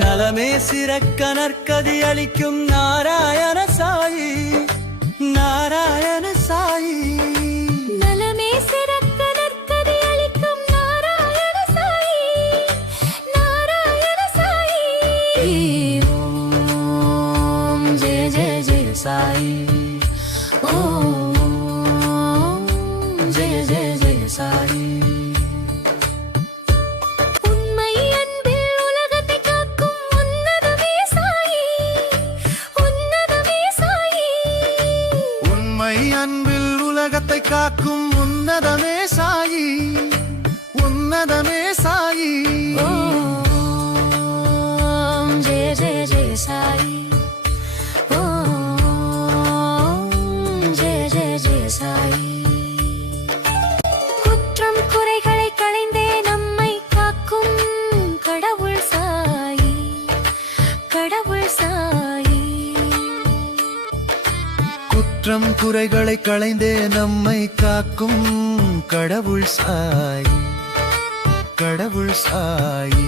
நலமே சிறக்க நற்கதி அளிக்கும் நாராயண சாயி, நாராயண சாயி. நலமே சிறக்க நற்கதி அளிக்கும் நாராயண சாயி, நாராயண சாயி. ஓம் ஜெய ஜெய ஜெய சாயி, ஓம் ஜெய ஜெய ஜெய சாயி. அன்பில் உலகத்தை காக்கும் உன்னதமே சாயி, உன்னதமே சாயி. ஓம் ஜெய ஜெய ஜெய சாயி, ஓம் ஜெய ஜெய ஜெய சாயி. குற்றம் குறைகளை களைந்தே நம்மை காக்கும் கடவுள் சாயி, கடவுள் சாயி. குற்றம் குறைகளை களைந்தே நம்மை காக்கும் கடவுள் சாயி, கடவுள் சாயி.